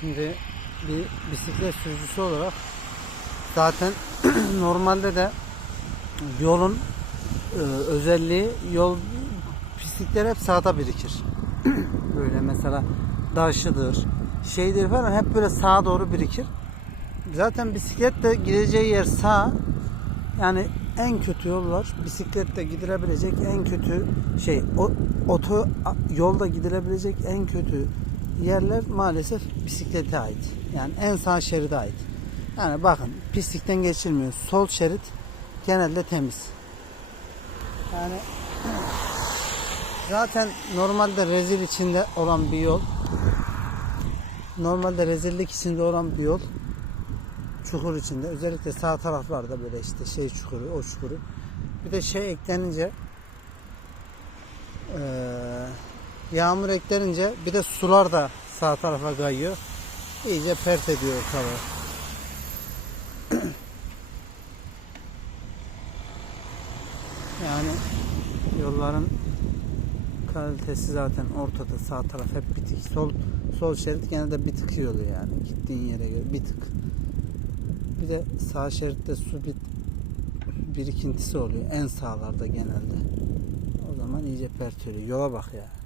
Şimdi bir bisiklet sürücüsü olarak zaten normalde de yolun e, özelliği yol pislikler hep sağda birikir. böyle mesela daşıdır, şeydir falan hep böyle sağa doğru birikir. Zaten bisiklet de gideceği yer sağ. Yani en kötü yollar bisikletle gidilebilecek en kötü şey o oto yolda gidilebilecek en kötü yerler maalesef bisiklete ait. Yani en sağ şeride ait. Yani bakın pislikten geçilmiyor. Sol şerit genelde temiz. Yani zaten normalde rezil içinde olan bir yol. Normalde rezillik içinde olan bir yol çukur içinde. Özellikle sağ taraflarda böyle işte şey çukuru, o çukuru. Bir de şey eklenince yağmur eklenince bir de sular da sağ tarafa kayıyor. İyice pert ediyor ortalığı. yani yolların kalitesi zaten ortada sağ taraf hep bitik. Sol sol şerit genelde bitik yolu yani gittiğin yere göre bir tık. Bir de sağ şeritte su bit birikintisi oluyor en sağlarda genelde. O zaman iyice pert oluyor. Yola bak ya.